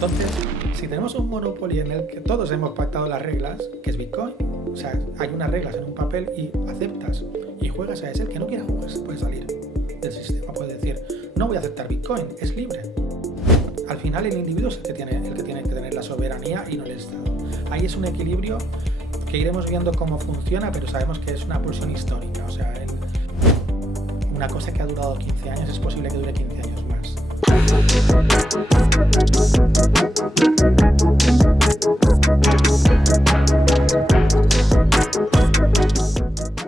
Entonces, si tenemos un monopolio en el que todos hemos pactado las reglas, que es Bitcoin, o sea, hay unas reglas en un papel y aceptas y juegas a ese, el que no quiera jugar puede salir del sistema, puede decir, no voy a aceptar Bitcoin, es libre. Al final el individuo es el que tiene que tener la soberanía y no el Estado. Ahí es un equilibrio que iremos viendo cómo funciona, pero sabemos que es una pulsión histórica, o sea, una cosa que ha durado 15 años es posible que dure 15 años más.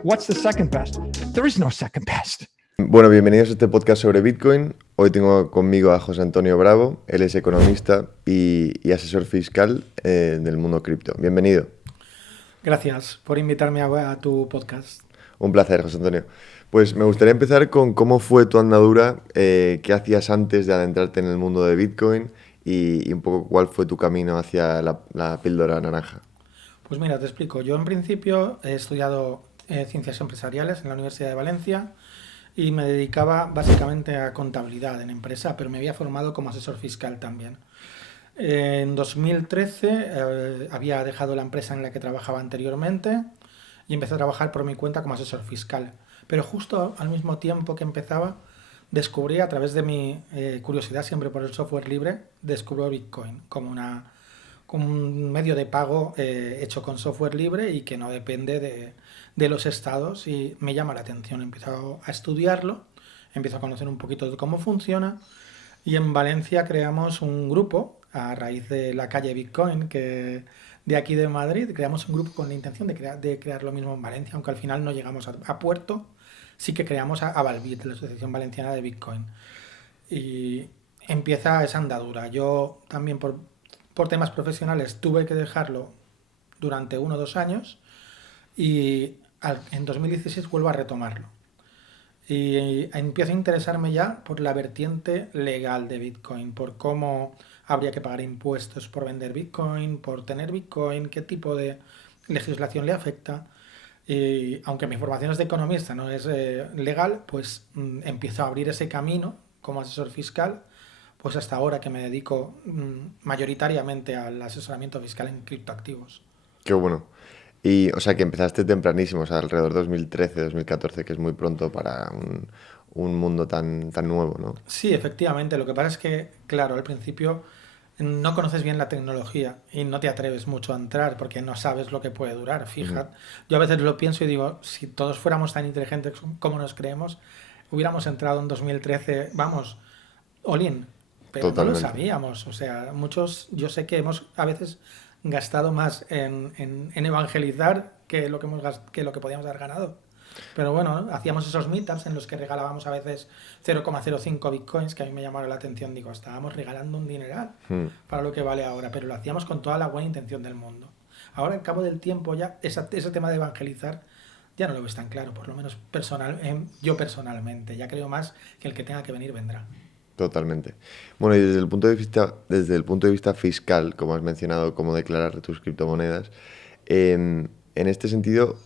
What's the second best? There is no second best. Bueno, bienvenidos a este podcast sobre Bitcoin. Hoy tengo conmigo a José Antonio Bravo. Él es economista y asesor fiscal del mundo cripto. Bienvenido. Gracias por invitarme a tu podcast. Un placer, José Antonio. Pues me gustaría empezar con cómo fue tu andadura, qué hacías antes de adentrarte en el mundo de Bitcoin y un poco cuál fue tu camino hacia la píldora naranja. Pues mira, te explico. Yo en principio he estudiado ciencias empresariales en la Universidad de Valencia y me dedicaba básicamente a contabilidad en empresa, pero me había formado como asesor fiscal también. En 2013 había dejado la empresa en la que trabajaba anteriormente y empecé a trabajar por mi cuenta como asesor fiscal. Pero justo al mismo tiempo que empezaba, descubrí a través de mi curiosidad siempre por el software libre, descubrí Bitcoin como un medio de pago hecho con software libre y que no depende de los estados, y me llama la atención. Empiezo a estudiarlo, empiezo a conocer un poquito de cómo funciona, y en Valencia creamos un grupo a raíz de la calle Bitcoin, que de aquí de Madrid creamos un grupo con la intención de crear lo mismo en Valencia, aunque al final no llegamos a puerto. Sí que creamos a Valbit, la Asociación Valenciana de Bitcoin, y empieza esa andadura. Yo también por temas profesionales tuve que dejarlo durante 1 o 2 años y en 2016 vuelvo a retomarlo. Y empiezo a interesarme ya por la vertiente legal de Bitcoin, por cómo habría que pagar impuestos por vender Bitcoin, por tener Bitcoin, qué tipo de legislación le afecta. Y aunque mi formación es de economista, no es legal, pues empiezo a abrir ese camino como asesor fiscal, pues hasta ahora que me dedico mayoritariamente al asesoramiento fiscal en criptoactivos. Qué bueno. Y, o sea, que empezaste tempranísimo, o sea, alrededor de 2013, 2014, que es muy pronto para un mundo tan nuevo, ¿no? Sí, efectivamente. Lo que pasa es que, claro, al principio no conoces bien la tecnología y no te atreves mucho a entrar porque no sabes lo que puede durar. Ujú. Fíjate, yo a veces lo pienso y digo, si todos fuéramos tan inteligentes como nos creemos, hubiéramos entrado en 2013, vamos, all in, pero no lo Totalmente. sabíamos. O sea, muchos, yo sé que hemos a veces gastado más en evangelizar que lo que podíamos haber ganado. Pero bueno, ¿no? Hacíamos esos meetups en los que regalábamos a veces 0,05 bitcoins, que a mí me llamaron la atención. Digo, estábamos regalando un dineral Mm. para lo que vale ahora, pero lo hacíamos con toda la buena intención del mundo. Ahora, al cabo del tiempo, ya ese tema de evangelizar ya no lo ves tan claro, por lo menos yo personalmente. Ya creo más que el que tenga que venir vendrá. Totalmente. Bueno, y desde el punto de vista fiscal, como has mencionado, cómo declarar tus criptomonedas, en este sentido,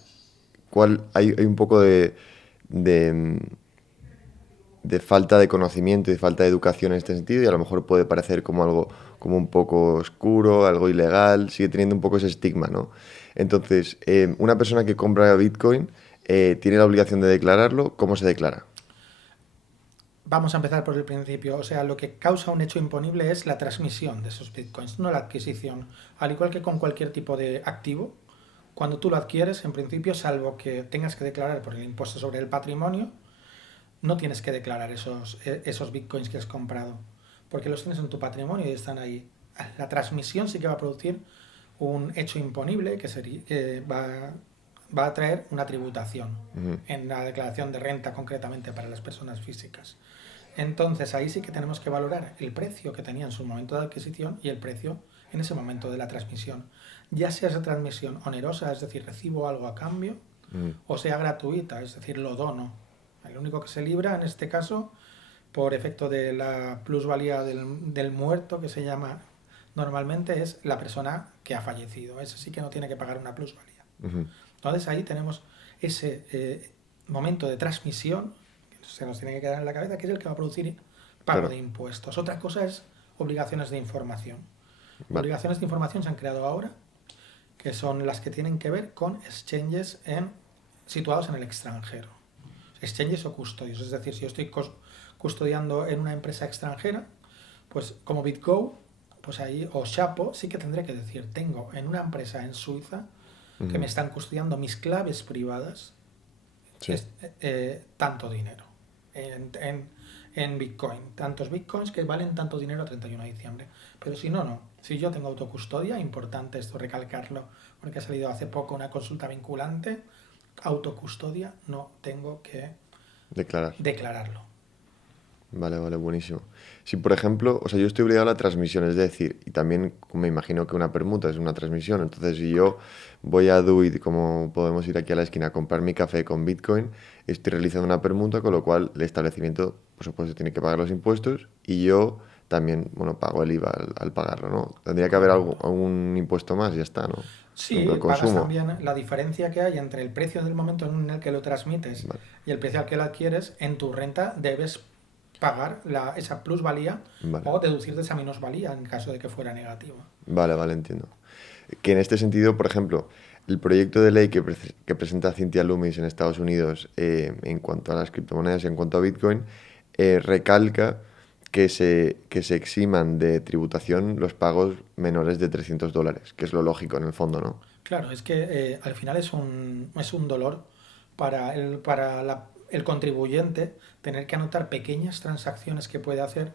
hay un poco de, de falta de conocimiento y de falta de educación en este sentido, y a lo mejor puede parecer como algo como un poco oscuro, algo ilegal, sigue teniendo un poco ese estigma, ¿no? Entonces, una persona que compra Bitcoin tiene la obligación de declararlo. ¿Cómo se declara? Vamos a empezar por el principio. O sea, lo que causa un hecho imponible es la transmisión de esos bitcoins, no la adquisición. Al igual que con cualquier tipo de activo, cuando tú lo adquieres, en principio, salvo que tengas que declarar por el impuesto sobre el patrimonio, no tienes que declarar esos bitcoins que has comprado, porque los tienes en tu patrimonio y están ahí. La transmisión sí que va a producir un hecho imponible que va a traer una tributación Ujú. en la declaración de renta, concretamente para las personas físicas. Entonces ahí sí que tenemos que valorar el precio que tenía en su momento de adquisición y el precio en ese momento de la transmisión. Ya sea esa transmisión onerosa, es decir, recibo algo a cambio, Ujú. o sea gratuita, es decir, lo dono. El único que se libra en este caso, por efecto de la plusvalía del muerto, que se llama normalmente, es la persona que ha fallecido. Ese sí que no tiene que pagar una plusvalía. Ujú. Entonces ahí tenemos ese momento de transmisión que se nos tiene que quedar en la cabeza, que es el que va a producir pago Claro. de impuestos. Otra cosa es obligaciones de información. Vale. Obligaciones de información se han creado ahora, que son las que tienen que ver con exchanges situados en el extranjero. Exchanges o custodios. Es decir, si yo estoy custodiando en una empresa extranjera, pues como BitGo, pues ahí, o Shapo, sí que tendré que decir, tengo en una empresa en Suiza que me están custodiando mis claves privadas, Sí. tanto dinero en Bitcoin. Tantos Bitcoins que valen tanto dinero a 31 de diciembre. Pero si no. Si yo tengo autocustodia, importante esto recalcarlo, porque ha salido hace poco una consulta vinculante, autocustodia no tengo que Declarar. declararlo. Vale, buenísimo. Si, por ejemplo, o sea, yo estoy obligado a la transmisión, es decir, y también me imagino que una permuta es una transmisión, entonces si yo voy a Duit, como podemos ir aquí a la esquina a comprar mi café con Bitcoin, estoy realizando una permuta, con lo cual el establecimiento, por supuesto, tiene que pagar los impuestos y yo también, bueno, pago el IVA al pagarlo, ¿no? Tendría que haber algún impuesto más y ya está, ¿no? Por Sí, ejemplo, el pagas consumo. también la diferencia que hay entre el precio del momento en el que lo transmites Vale, y el precio al que lo adquieres. En tu renta debes pagar esa plusvalía vale. o deducir de esa minusvalía en caso de que fuera negativa. Vale, entiendo. Que en este sentido, por ejemplo, el proyecto de ley que presenta Cynthia Lummis en Estados Unidos en cuanto a las criptomonedas y en cuanto a Bitcoin, recalca que se eximan de tributación los pagos menores de $300, que es lo lógico en el fondo, ¿no? Claro, es que al final es un dolor para el contribuyente tener que anotar pequeñas transacciones que puede hacer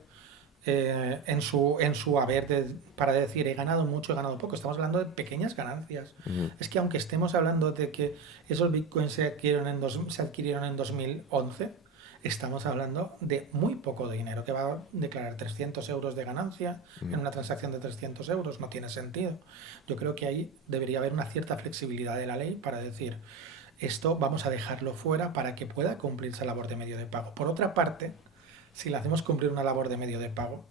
en su haber para decir he ganado mucho, he ganado poco. Estamos hablando de pequeñas ganancias. Es que aunque estemos hablando de que esos bitcoins se adquirieron en 2011, estamos hablando de muy poco dinero, que va a declarar 300 euros de ganancia en una transacción de 300 euros. No tiene sentido. Yo creo que ahí debería haber una cierta flexibilidad de la ley para decir esto vamos a dejarlo fuera para que pueda cumplirse la labor de medio de pago. Por otra parte, si le hacemos cumplir una labor de medio de pago,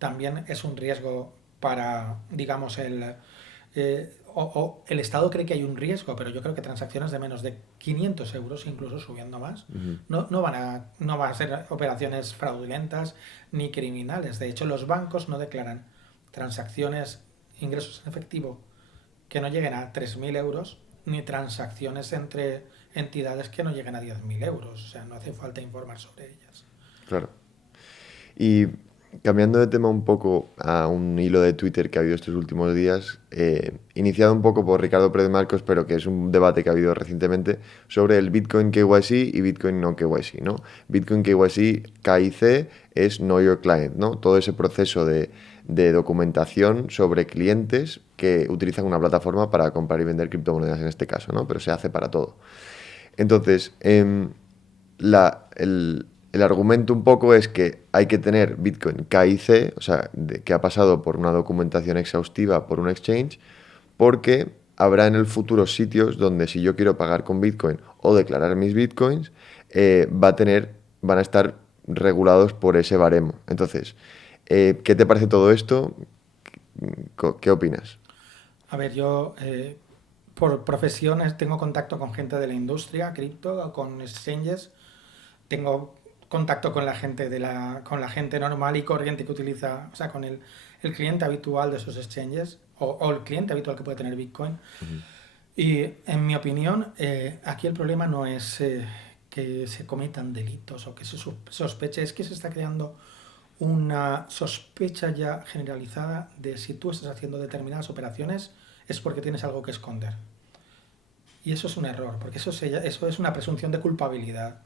también es un riesgo para, digamos, el Estado cree que hay un riesgo, pero yo creo que transacciones de menos de 500 euros, incluso subiendo más, no van a ser operaciones fraudulentas ni criminales. De hecho, los bancos no declaran transacciones, ingresos en efectivo que no lleguen a 3.000 euros, ni transacciones entre entidades que no lleguen a 10.000 euros. O sea, no hace falta informar sobre ellas. Claro. Y cambiando de tema un poco a un hilo de Twitter que ha habido estos últimos días, iniciado un poco por Ricardo Pérez Marcos, pero que es un debate que ha habido recientemente sobre el Bitcoin KYC y Bitcoin no KYC, ¿no? Bitcoin KYC, KIC, es Know Your Client, ¿no? Todo ese proceso de documentación sobre clientes que utilizan una plataforma para comprar y vender criptomonedas en este caso, ¿no? Pero se hace para todo. Entonces, el argumento un poco es que hay que tener Bitcoin KIC, o sea, que ha pasado por una documentación exhaustiva por un exchange, porque habrá en el futuro sitios donde si yo quiero pagar con Bitcoin o declarar mis Bitcoins, van a estar regulados por ese baremo. Entonces, ¿qué te parece todo esto? ¿Qué opinas? A ver, yo por profesiones tengo contacto con gente de la industria, cripto, con exchanges, tengo contacto con la gente con la gente normal y corriente que utiliza, o sea, con el cliente habitual de esos exchanges o el cliente habitual que puede tener Bitcoin. Y en mi opinión, aquí el problema no es que se cometan delitos o que se sospeche, es que se está creando una sospecha ya generalizada de si tú estás haciendo determinadas operaciones es porque tienes algo que esconder. Y eso es un error, porque eso es una presunción de culpabilidad.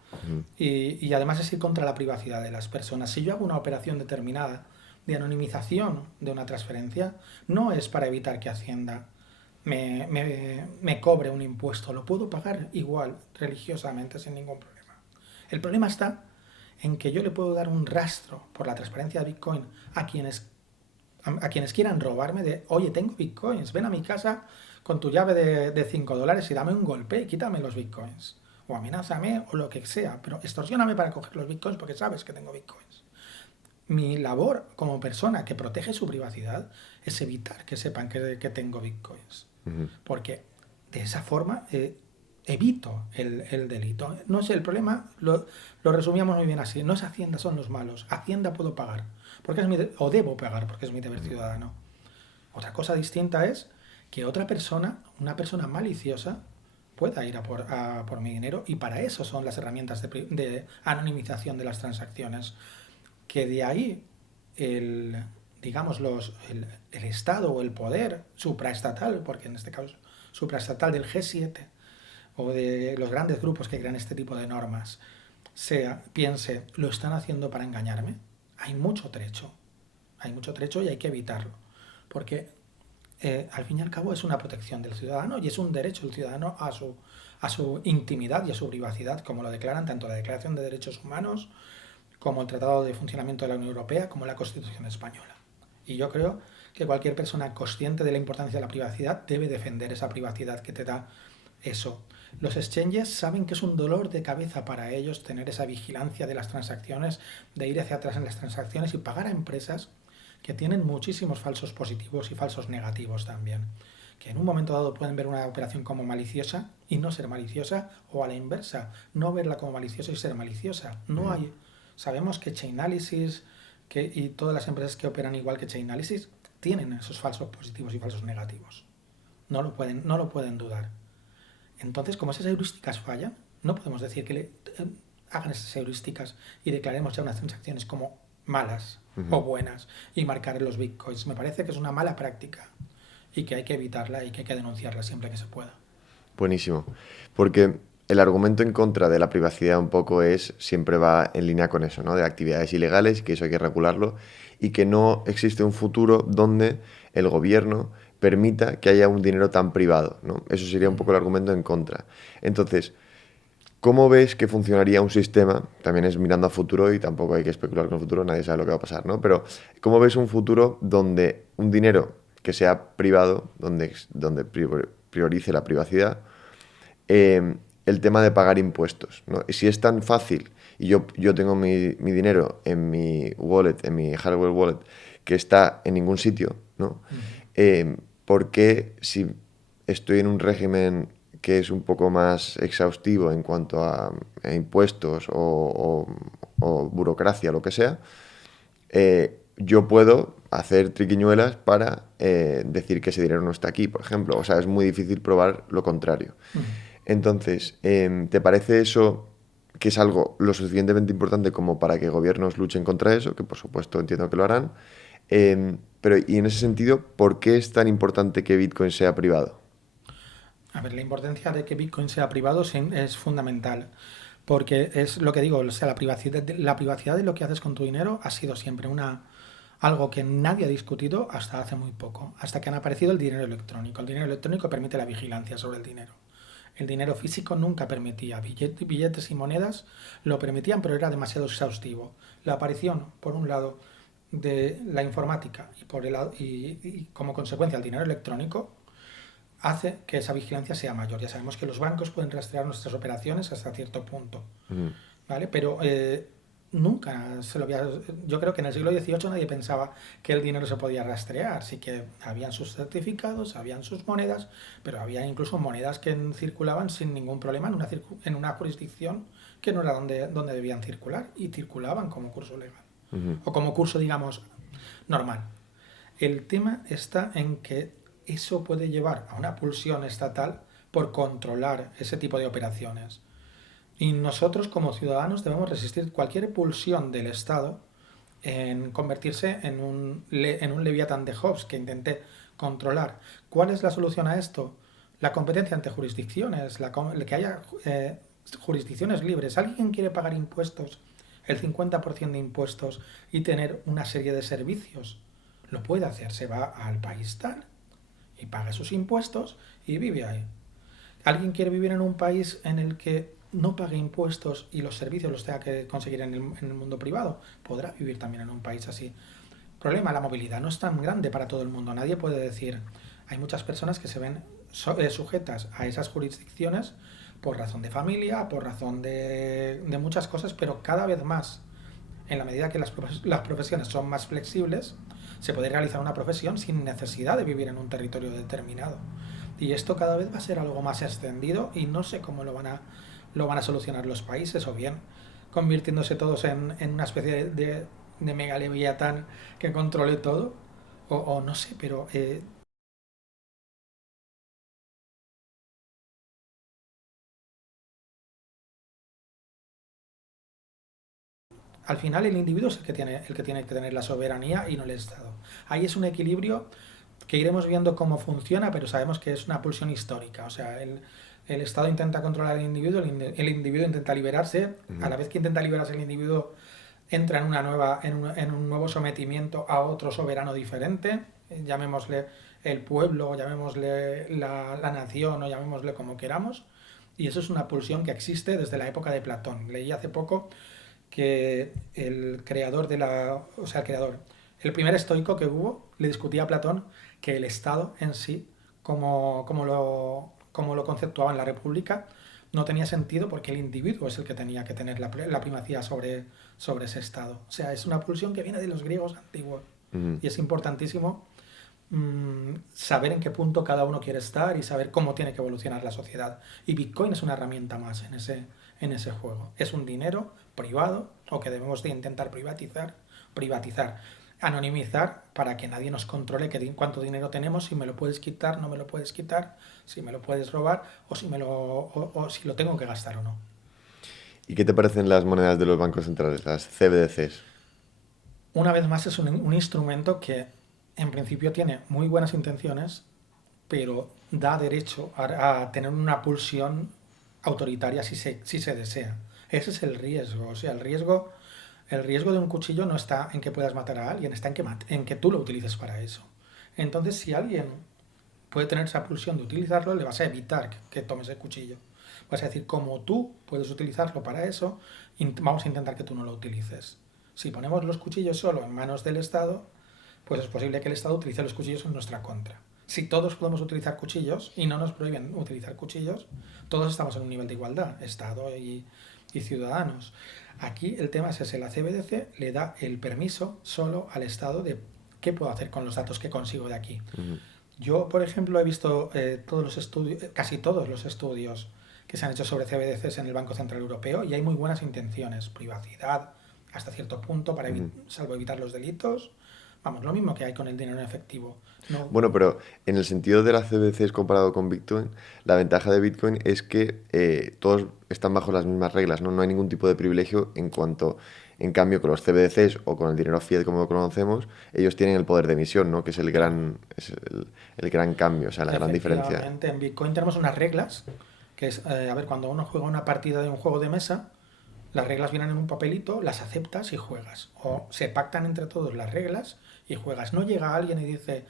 Y además es ir contra la privacidad de las personas. Si yo hago una operación determinada de anonimización de una transferencia, no es para evitar que Hacienda me cobre un impuesto. Lo puedo pagar igual, religiosamente, sin ningún problema. El problema está en que yo le puedo dar un rastro por la transparencia de Bitcoin a quienes quieran robarme de, oye, tengo Bitcoins, ven a mi casa con tu llave de $5 y dame un golpe y quítame los Bitcoins. O amenázame o lo que sea, pero extorsióname para coger los Bitcoins porque sabes que tengo Bitcoins. Mi labor como persona que protege su privacidad es evitar que sepan que tengo Bitcoins. Porque de esa forma evito el delito. No sé, el problema lo resumíamos muy bien así. No es Hacienda, son los malos. Hacienda puedo pagar, porque o debo pagar, porque es mi deber ciudadano. Otra cosa distinta es que otra persona, una persona maliciosa, pueda ir a por mi dinero, y para eso son las herramientas de anonimización de las transacciones. Que de ahí digamos, el Estado o el poder supraestatal, porque en este caso supraestatal del G7 o de los grandes grupos que crean este tipo de normas, piense, lo están haciendo para engañarme, hay mucho trecho y hay que evitarlo, porque al fin y al cabo es una protección del ciudadano y es un derecho del ciudadano a su intimidad y a su privacidad, como lo declaran tanto la Declaración de Derechos Humanos como el Tratado de Funcionamiento de la Unión Europea, como la Constitución Española. Y yo creo que cualquier persona consciente de la importancia de la privacidad debe defender esa privacidad que te da eso. Los exchanges saben que es un dolor de cabeza para ellos tener esa vigilancia de las transacciones, de ir hacia atrás en las transacciones y pagar a empresas que tienen muchísimos falsos positivos y falsos negativos también. Que en un momento dado pueden ver una operación como maliciosa y no ser maliciosa, o a la inversa, no verla como maliciosa y ser maliciosa. No hay. Sabemos que Chainalysis y todas las empresas que operan igual que Chainalysis tienen esos falsos positivos y falsos negativos. No lo pueden dudar. Entonces, como esas heurísticas fallan, no podemos decir que hagan esas heurísticas y declaremos ya unas transacciones como malas o buenas y marcar los bitcoins. Me parece que es una mala práctica y que hay que evitarla y que hay que denunciarla siempre que se pueda. Buenísimo, porque el argumento en contra de la privacidad un poco siempre va en línea con eso, ¿no? De actividades ilegales, que eso hay que regularlo, y que no existe un futuro donde el gobierno permita que haya un dinero tan privado, ¿no? Eso sería un poco el argumento en contra. Entonces, ¿cómo ves que funcionaría un sistema? También es mirando a futuro y tampoco hay que especular con el futuro, nadie sabe lo que va a pasar, ¿no? Pero, ¿cómo ves un futuro donde un dinero que sea privado, donde priorice la privacidad, el tema de pagar impuestos, ¿no? Y si es tan fácil y yo tengo mi dinero en mi wallet, en mi hardware wallet, que está en ningún sitio, ¿no? ¿Por qué si estoy en un régimen que es un poco más exhaustivo en cuanto a impuestos o burocracia, lo que sea, yo puedo hacer triquiñuelas para decir que ese dinero no está aquí, por ejemplo? O sea, es muy difícil probar lo contrario. Entonces, ¿te parece eso que es algo lo suficientemente importante como para que gobiernos luchen contra eso? Que por supuesto entiendo que lo harán. Pero, y en ese sentido, ¿por qué es tan importante que Bitcoin sea privado? A ver, la importancia de que Bitcoin sea privado es fundamental, porque es lo que digo, o sea, la privacidad de lo que haces con tu dinero ha sido siempre algo que nadie ha discutido hasta hace muy poco, hasta que han aparecido el dinero electrónico. El dinero electrónico permite la vigilancia sobre el dinero. El dinero físico nunca permitía. Billetes y monedas lo permitían, pero era demasiado exhaustivo. La aparición, por un lado, de la informática y como consecuencia el dinero electrónico hace que esa vigilancia sea mayor. Ya sabemos que los bancos pueden rastrear nuestras operaciones hasta cierto punto, ¿vale? Pero nunca se lo había... Yo creo que en el siglo XVIII nadie pensaba que el dinero se podía rastrear. Sí que habían sus certificados, habían sus monedas, pero había incluso monedas que circulaban sin ningún problema en una jurisdicción que no era donde debían circular, y circulaban como curso legal. O como curso, digamos, normal. El tema está en que eso puede llevar a una pulsión estatal por controlar ese tipo de operaciones. Y nosotros como ciudadanos debemos resistir cualquier pulsión del Estado en convertirse en un Leviatán de Hobbes que intente controlar. ¿Cuál es la solución a esto? La competencia ante jurisdicciones, que haya jurisdicciones libres. ¿Alguien quiere pagar impuestos, el 50% de impuestos, y tener una serie de servicios? Lo puede hacer, se va al país tal y paga sus impuestos y vive ahí. ¿Alguien quiere vivir en un país en el que no pague impuestos y los servicios los tenga que conseguir en el mundo privado? Podrá vivir también en un país así. Problema, la movilidad no es tan grande para todo el mundo. Nadie puede decir... Hay muchas personas que se ven sujetas a esas jurisdicciones por razón de familia, por razón de muchas cosas, pero cada vez más, en la medida que las profesiones son más flexibles, se puede realizar una profesión sin necesidad de vivir en un territorio determinado. Y esto cada vez va a ser algo más extendido y no sé cómo lo van a solucionar los países, o bien convirtiéndose todos en una especie de mega leviatán que controle todo, o no sé, pero al final el individuo es el que tiene que tener la soberanía y no el Estado. Ahí es un equilibrio que iremos viendo cómo funciona, pero sabemos que es una pulsión histórica. O sea, el Estado intenta controlar al individuo, el individuo intenta liberarse, a la vez que intenta liberarse el individuo entra en un nuevo sometimiento a otro soberano diferente, llamémosle el pueblo, llamémosle la nación o llamémosle como queramos, y eso es una pulsión que existe desde la época de Platón. Leí hace poco que el creador o sea, el primer estoico que hubo, le discutía a Platón que el Estado en sí, como lo conceptuaba en la República, no tenía sentido porque el individuo es el que tenía que tener la primacía sobre ese Estado. O sea, es una pulsión que viene de los griegos antiguos Ujú. y es importantísimo saber en qué punto cada uno quiere estar y saber cómo tiene que evolucionar la sociedad. Y Bitcoin es una herramienta más en ese juego. Es un dinero privado o que debemos de intentar privatizar, anonimizar para que nadie nos controle cuánto dinero tenemos, si me lo puedes quitar, no me lo puedes quitar, si me lo puedes robar o si lo tengo que gastar o no. ¿Y qué te parecen las monedas de los bancos centrales, las CBDCs? Una vez más es un instrumento que en principio tiene muy buenas intenciones, pero da derecho a tener una pulsión autoritaria si se desea. Ese es el riesgo. O sea, el riesgo de un cuchillo no está en que puedas matar a alguien, está en que tú lo utilices para eso. Entonces, si alguien puede tener esa pulsión de utilizarlo, le vas a evitar que tomes el cuchillo. Vas a decir, como tú puedes utilizarlo para eso, vamos a intentar que tú no lo utilices. Si ponemos los cuchillos solo en manos del Estado, pues es posible que el Estado utilice los cuchillos en nuestra contra. Si todos podemos utilizar cuchillos y no nos prohíben utilizar cuchillos, todos estamos en un nivel de igualdad, Estado y ciudadanos. Aquí el tema es ese, la CBDC le da el permiso solo al Estado de qué puedo hacer con los datos que consigo de aquí. Ujú. Yo, por ejemplo, he visto casi todos los estudios que se han hecho sobre CBDCs en el Banco Central Europeo y hay muy buenas intenciones, privacidad hasta cierto punto, Ujú. salvo evitar los delitos. Vamos, lo mismo que hay con el dinero en efectivo. No, Bueno, pero en el sentido de las CBDCs comparado con Bitcoin, la ventaja de Bitcoin es que todos están bajo las mismas reglas, ¿no? No hay ningún tipo de privilegio en cambio, con los CBDCs o con el dinero fiat como lo conocemos, ellos tienen el poder de emisión, ¿no? Que es el gran cambio, o sea, la gran diferencia. efectivamente, en Bitcoin tenemos unas reglas, que es, a ver, cuando uno juega una partida de un juego de mesa, las reglas vienen en un papelito, las aceptas y juegas. O se pactan entre todos las reglas y juegas. No llega alguien y dice,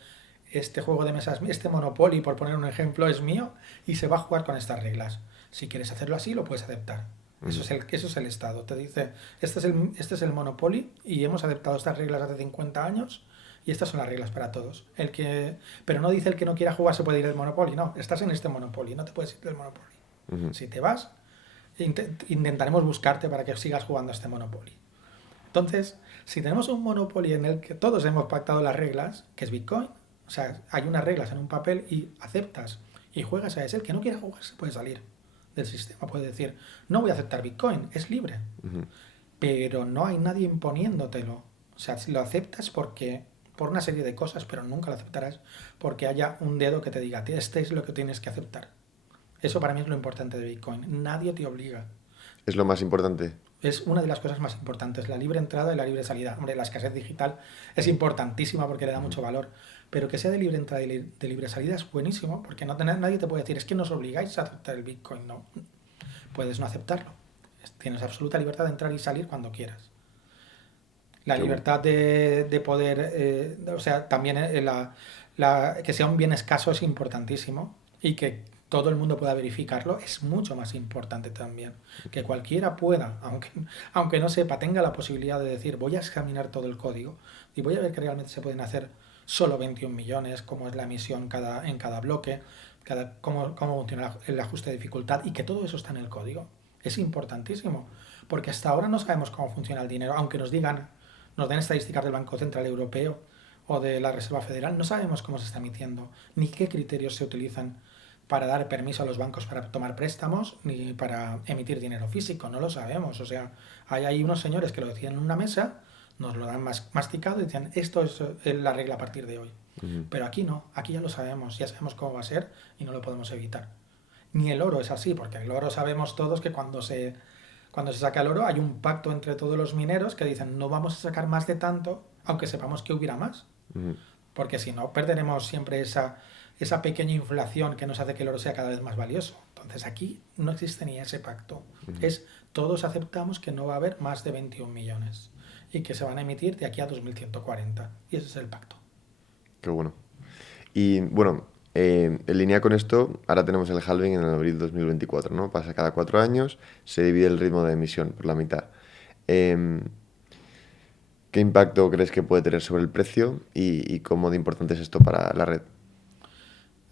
este juego de mesa este Monopoly, por poner un ejemplo, es mío y se va a jugar con estas reglas. Si quieres hacerlo así, lo puedes aceptar. Eso Ujú. es el Estado. Te dice, este es el Monopoly y hemos aceptado estas reglas hace 50 años y estas son las reglas para todos. Pero no dice el que no quiera jugar se puede ir del Monopoly. No, estás en este Monopoly, no te puedes ir del Monopoly. Ujú. Si te vas, intentaremos buscarte para que sigas jugando a este Monopoly. Entonces, si tenemos un Monopoly en el que todos hemos pactado las reglas, que es Bitcoin, o sea, hay unas reglas en un papel y aceptas y juegas a ese, el que no quiera jugar se puede salir del sistema, puede decir, no voy a aceptar Bitcoin, es libre, Ujú. pero no hay nadie imponiéndotelo. O sea, si lo aceptas por una serie de cosas, pero nunca lo aceptarás porque haya un dedo que te diga, este es lo que tienes que aceptar. Eso para mí es lo importante de Bitcoin. Nadie te obliga. Es lo más importante. Es una de las cosas más importantes, la libre entrada y la libre salida. Hombre, la escasez digital es importantísima porque le da mucho valor, pero que sea de libre entrada y de libre salida es buenísimo porque nadie te puede decir, es que nos obligáis a aceptar el Bitcoin. No, puedes no aceptarlo. Tienes absoluta libertad de entrar y salir cuando quieras. La Qué bu- libertad de poder, o sea, también que sea un bien escaso es importantísimo y que todo el mundo pueda verificarlo es mucho más importante también. Que cualquiera pueda, aunque no sepa, tenga la posibilidad de decir voy a examinar todo el código y voy a ver que realmente se pueden hacer solo 21 millones, cómo es la emisión en cada bloque, cómo funciona el ajuste de dificultad y que todo eso está en el código. Es importantísimo, porque hasta ahora no sabemos cómo funciona el dinero, aunque nos den estadísticas del Banco Central Europeo o de la Reserva Federal, no sabemos cómo se está emitiendo, ni qué criterios se utilizan para dar permiso a los bancos para tomar préstamos, ni para emitir dinero físico, no lo sabemos. O sea, hay unos señores que lo deciden en una mesa, Nos lo dan más masticado y dicen, esto es la regla a partir de hoy. Pero aquí no, aquí ya lo sabemos, ya sabemos cómo va a ser y no lo podemos evitar. Ni el oro es así, porque el oro sabemos todos que cuando se saca el oro hay un pacto entre todos los mineros que dicen no vamos a sacar más de tanto, aunque sepamos que hubiera más. Porque si no, perderemos siempre esa pequeña inflación que nos hace que el oro sea cada vez más valioso. Entonces aquí no existe ni ese pacto. Es todos aceptamos que no va a haber más de 21 millones y que se van a emitir de aquí a 2140. Y ese es el pacto. Qué bueno. Y bueno, en línea con esto, ahora tenemos el halving en el abril 2024, ¿no? Pasa cada 4 años, se divide el ritmo de emisión por la mitad. ¿Qué impacto crees que puede tener sobre el precio y cómo de importante es esto para la red?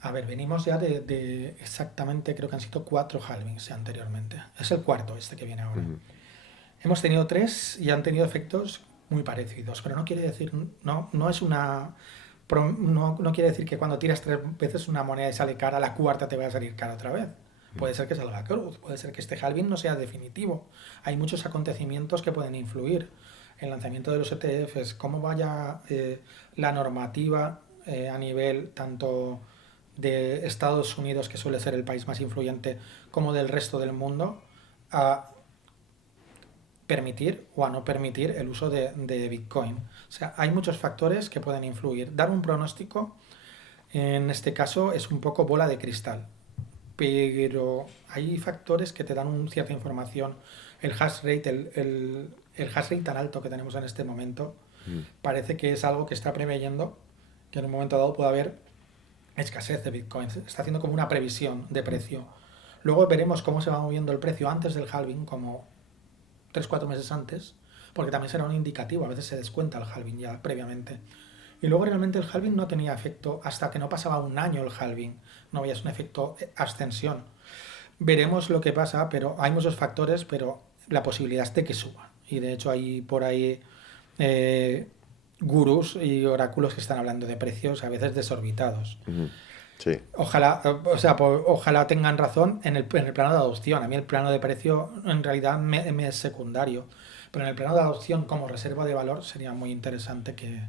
A ver, venimos ya de exactamente, creo que han sido 4 halvings anteriormente. Es el cuarto este que viene ahora. Hemos tenido 3 y han tenido efectos muy parecidos, pero no quiere decir, no es una... No quiere decir que cuando tiras 3 veces una moneda y sale cara, la cuarta te va a salir cara otra vez. Puede ser que salga cruz, puede ser que este halving no sea definitivo. Hay muchos acontecimientos que pueden influir. El lanzamiento de los ETFs, cómo vaya la normativa a nivel tanto de Estados Unidos, que suele ser el país más influyente, como del resto del mundo, a permitir o a no permitir el uso de Bitcoin. O sea, hay muchos factores que pueden influir. Dar un pronóstico, en este caso, es un poco bola de cristal. Pero hay factores que te dan cierta información. El hash rate, el hash rate tan alto que tenemos en este momento, parece que es algo que está preveyendo que en un momento dado pueda haber escasez de Bitcoin. Está haciendo como una previsión de precio. Luego veremos cómo se va moviendo el precio antes del halving, como 3-4 meses antes, porque también será un indicativo, a veces se descuenta el halving ya previamente. Y luego realmente el halving no tenía efecto hasta que no pasaba un año el halving, no había un efecto ascensión. Veremos lo que pasa, pero hay muchos factores, pero la posibilidad es de que suba. Y de hecho hay por ahí gurús y oráculos que están hablando de precios a veces desorbitados. Sí. Ojalá, o sea, ojalá tengan razón en el plano de adopción. A mí el plano de precio en realidad me es secundario. Pero en el plano de adopción como reserva de valor sería muy interesante que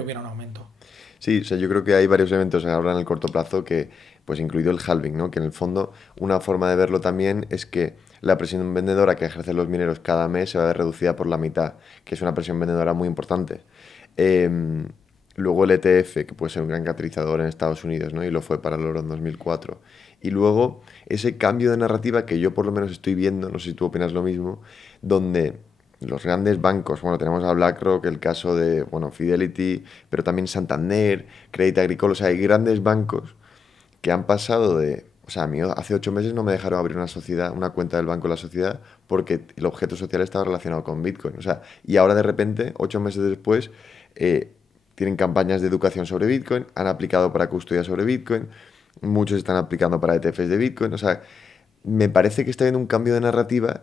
hubiera un aumento. Sí, o sea, yo creo que hay varios eventos ahora en el corto plazo que, pues incluido el halving, ¿no? Que en el fondo una forma de verlo también es que la presión vendedora que ejercen los mineros cada mes se va a ver reducida por la mitad, que es una presión vendedora muy importante. Luego el ETF, que puede ser un gran catalizador en Estados Unidos, ¿no? Y lo fue para el oro en 2004. Y luego ese cambio de narrativa que yo por lo menos estoy viendo, no sé si tú opinas lo mismo, donde los grandes bancos, bueno, tenemos a BlackRock, el caso de, bueno, Fidelity, pero también Santander, Crédit Agricole, o sea, hay grandes bancos que han pasado de, o sea, a mí hace 8 meses no me dejaron abrir una sociedad, una cuenta del banco en la sociedad, porque el objeto social estaba relacionado con Bitcoin, o sea, y ahora de repente, 8 meses después, tienen campañas de educación sobre Bitcoin, han aplicado para custodia sobre Bitcoin, muchos están aplicando para ETFs de Bitcoin, o sea, me parece que está habiendo un cambio de narrativa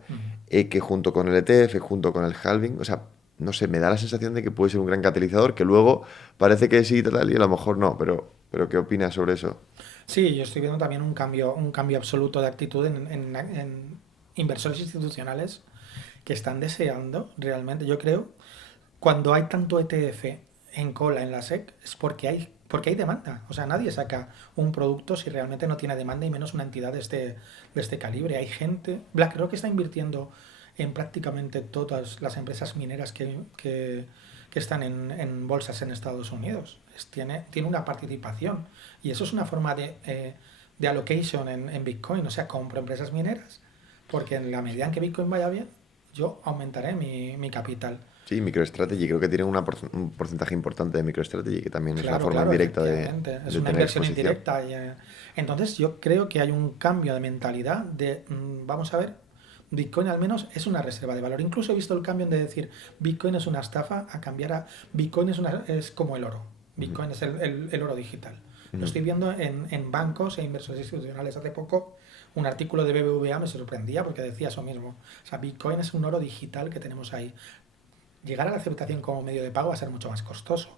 que junto con el ETF, junto con el halving, o sea, no sé, me da la sensación de que puede ser un gran catalizador, que luego parece que sí tal y a lo mejor no, pero ¿qué opinas sobre eso? Sí, yo estoy viendo también un cambio absoluto de actitud en inversores institucionales que están deseando realmente, yo creo, cuando hay tanto ETF en cola en la SEC es porque hay demanda. O sea, nadie saca un producto si realmente no tiene demanda y menos una entidad de este calibre. Hay gente, BlackRock está invirtiendo en prácticamente todas las empresas mineras que están en bolsas en Estados Unidos. Tiene una participación y eso es una forma de allocation en Bitcoin. O sea, compro empresas mineras porque en la medida en que Bitcoin vaya bien, yo aumentaré mi capital. Sí, MicroStrategy, creo que tiene un porcentaje importante de MicroStrategy, que también es la Claro, forma claro, indirecta efectivamente. Es de una tener inversión exposición. indirecta. Entonces yo creo que hay un cambio de mentalidad de, vamos a ver, Bitcoin al menos es una reserva de valor. Incluso he visto el cambio de decir Bitcoin es una estafa a cambiar a Bitcoin es como el oro. Bitcoin es el oro digital. Lo estoy viendo en bancos e inversores institucionales. Hace poco un artículo de BBVA me sorprendía porque decía eso mismo. O sea, Bitcoin es un oro digital que tenemos ahí. Llegar a la aceptación como medio de pago va a ser mucho más costoso.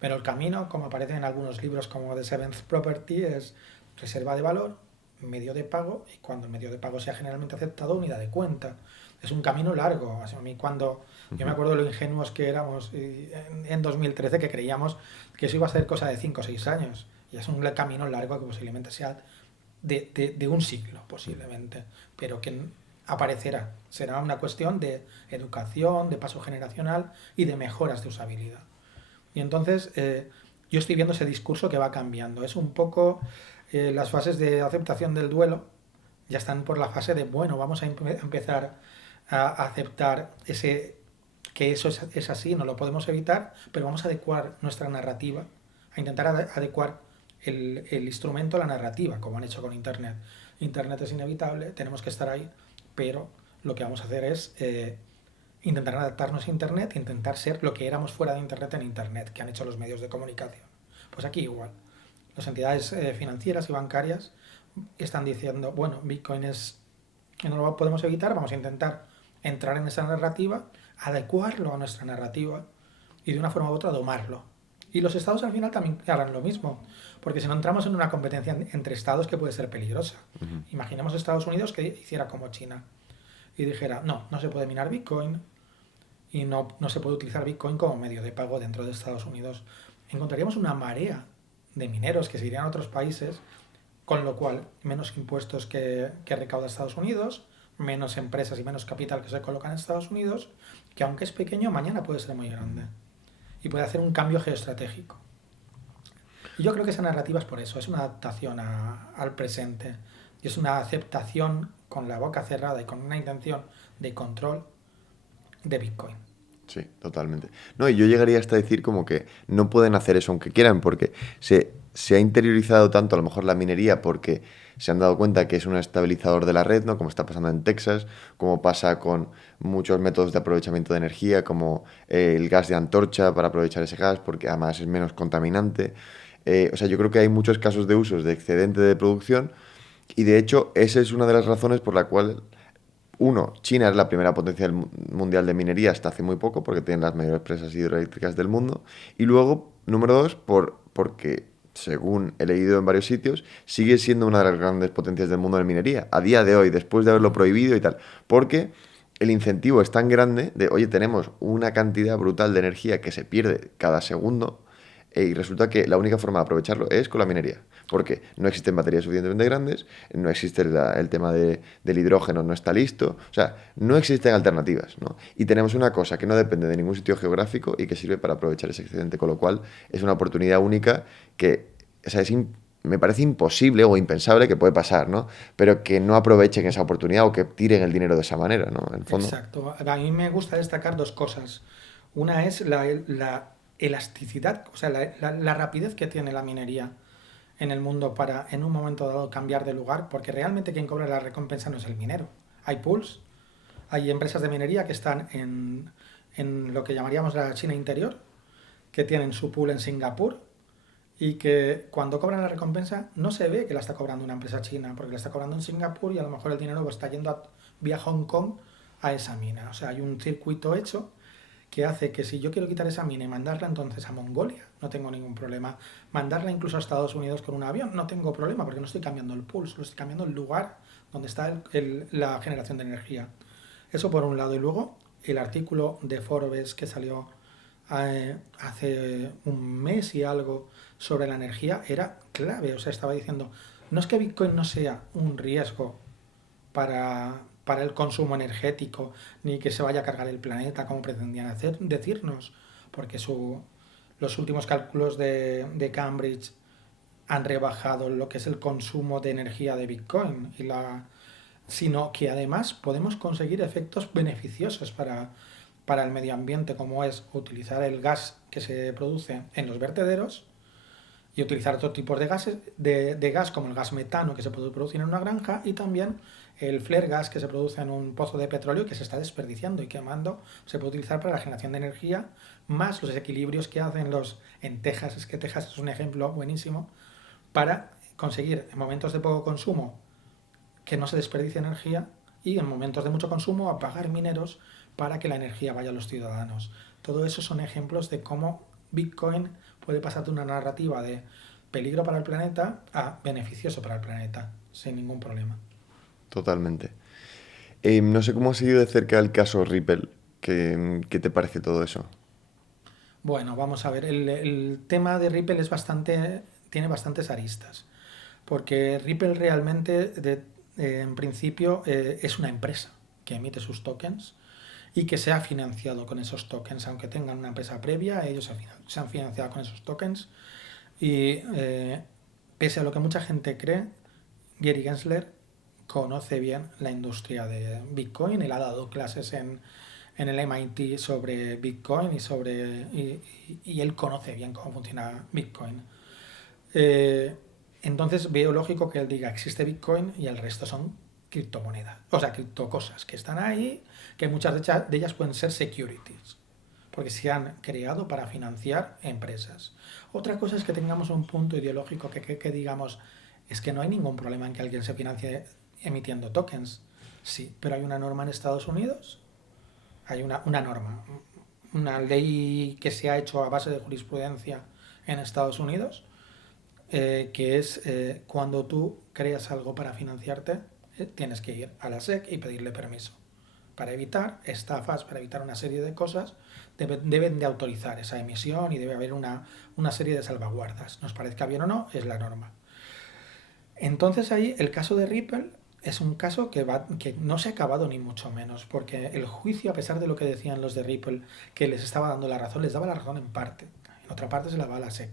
Pero el camino, como aparece en algunos libros como The Seventh Property, es reserva de valor, medio de pago, y cuando el medio de pago sea generalmente aceptado, unidad de cuenta. es un camino largo. A mí cuando, yo me acuerdo lo ingenuos que éramos en 2013, que creíamos que eso iba a ser cosa de 5 o 6 años. Y es un camino largo que posiblemente sea de un siglo, posiblemente, pero que aparecerá. Será una cuestión de educación, de paso generacional y de mejoras de usabilidad. Y entonces yo estoy viendo ese discurso que va cambiando. Es un poco las fases de aceptación del duelo, ya están por la fase de, bueno, vamos a empezar a aceptar que eso es así, no lo podemos evitar, pero vamos a adecuar nuestra narrativa, a intentar adecuar el instrumento a la narrativa, como han hecho con Internet. Internet es inevitable, tenemos que estar ahí, pero lo que vamos a hacer es intentar adaptarnos a Internet, intentar ser lo que éramos fuera de Internet en Internet, que han hecho los medios de comunicación. Pues aquí igual. Las entidades financieras y bancarias están diciendo, bueno, Bitcoin no lo podemos evitar, vamos a intentar entrar en esa narrativa, adecuarlo a nuestra narrativa y de una forma u otra domarlo. Y los estados al final también harán lo mismo, porque si no entramos en una competencia entre estados que puede ser peligrosa. Imaginemos Estados Unidos que hiciera como China y dijera, no se puede minar Bitcoin y no se puede utilizar Bitcoin como medio de pago dentro de Estados Unidos. Encontraríamos una marea de mineros que se irían a otros países, con lo cual menos impuestos que recauda Estados Unidos, menos empresas y menos capital que se colocan en Estados Unidos, que aunque es pequeño, mañana puede ser muy grande y puede hacer un cambio geoestratégico. Y yo creo que esa narrativa es por eso, es una adaptación al presente y es una aceptación con la boca cerrada y con una intención de control de Bitcoin. Sí, totalmente. No, y yo llegaría hasta decir como que no pueden hacer eso aunque quieran, porque se ha interiorizado tanto a lo mejor la minería porque se han dado cuenta que es un estabilizador de la red, ¿no? Como está pasando en Texas, como pasa con muchos métodos de aprovechamiento de energía, como el gas de antorcha para aprovechar ese gas, porque además es menos contaminante. O sea, yo creo que hay muchos casos de usos de excedente de producción y de hecho esa es una de las razones por la cual China es la primera potencia mundial de minería hasta hace muy poco, porque tienen las mayores presas hidroeléctricas del mundo. Y luego, número dos, porque, según he leído en varios sitios, sigue siendo una de las grandes potencias del mundo de minería, a día de hoy, después de haberlo prohibido y tal. Porque el incentivo es tan grande de, oye, tenemos una cantidad brutal de energía que se pierde cada segundo, y resulta que la única forma de aprovecharlo es con la minería. Porque no existen baterías suficientemente grandes, no existe el tema del hidrógeno, no está listo. O sea, no existen alternativas, ¿no? Y tenemos una cosa que no depende de ningún sitio geográfico y que sirve para aprovechar ese excedente, con lo cual es una oportunidad única que, o sea, me parece imposible o impensable que puede pasar, ¿no? Pero que no aprovechen esa oportunidad o que tiren el dinero de esa manera, ¿no? En el fondo. Exacto. A mí me gusta destacar dos cosas. Una es la elasticidad, o sea, la rapidez que tiene la minería en el mundo para en un momento dado cambiar de lugar, porque realmente quien cobra la recompensa no es el minero. Hay pools, hay empresas de minería que están en lo que llamaríamos la China interior, que tienen su pool en Singapur y que cuando cobran la recompensa no se ve que la está cobrando una empresa china, porque la está cobrando en Singapur y a lo mejor el dinero está yendo vía Hong Kong a esa mina. O sea, hay un circuito hecho que hace que si yo quiero quitar esa mina y mandarla entonces a Mongolia, no tengo ningún problema. Mandarla incluso a Estados Unidos con un avión, no tengo problema, porque no estoy cambiando el pulso, estoy cambiando el lugar donde está la generación de energía. Eso por un lado. Y luego el artículo de Forbes que salió hace un mes y algo sobre la energía era clave. O sea, estaba diciendo, no es que Bitcoin no sea un riesgo para el consumo energético, ni que se vaya a cargar el planeta como pretendían decirnos, porque los últimos cálculos de Cambridge han rebajado lo que es el consumo de energía de Bitcoin, sino que además podemos conseguir efectos beneficiosos para el medio ambiente, como es utilizar el gas que se produce en los vertederos y utilizar otros tipos de gases de gas como el gas metano que se puede producir en una granja y también el flare gas que se produce en un pozo de petróleo que se está desperdiciando y quemando, se puede utilizar para la generación de energía, más los equilibrios que hacen en Texas. Es que Texas es un ejemplo buenísimo para conseguir en momentos de poco consumo que no se desperdicie energía y en momentos de mucho consumo apagar mineros para que la energía vaya a los ciudadanos. Todo eso son ejemplos de cómo Bitcoin puede pasar de una narrativa de peligro para el planeta a beneficioso para el planeta, sin ningún problema. Totalmente. No sé cómo ha seguido de cerca el caso Ripple. ¿Qué te parece todo eso? Bueno, vamos a ver, el tema de Ripple tiene bastantes aristas, porque Ripple realmente, en principio, es una empresa que emite sus tokens y que se ha financiado con esos tokens, aunque tengan una empresa previa, ellos se han financiado con esos tokens y pese a lo que mucha gente cree, Gary Gensler conoce bien la industria de Bitcoin, él ha dado clases en el MIT sobre Bitcoin y él conoce bien cómo funciona Bitcoin. Eh, entonces veo lógico que él diga existe Bitcoin y el resto son criptomonedas, o sea, criptocosas que están ahí, que muchas de ellas pueden ser securities, porque se han creado para financiar empresas. Otra cosa es que tengamos un punto ideológico que digamos, es que no hay ningún problema en que alguien se financie emitiendo tokens. Sí, pero hay una norma en Estados Unidos, hay una norma, una ley que se ha hecho a base de jurisprudencia en Estados Unidos, que es cuando tú creas algo para financiarte, tienes que ir a la SEC y pedirle permiso. Para evitar estafas, para evitar una serie de cosas, deben de autorizar esa emisión y debe haber una serie de salvaguardas. Nos parezca bien o no, es la norma. Entonces ahí el caso de Ripple es un caso que no se ha acabado ni mucho menos, porque el juicio, a pesar de lo que decían los de Ripple, que les estaba dando la razón, les daba la razón en parte. En otra parte se la daba a la SEC.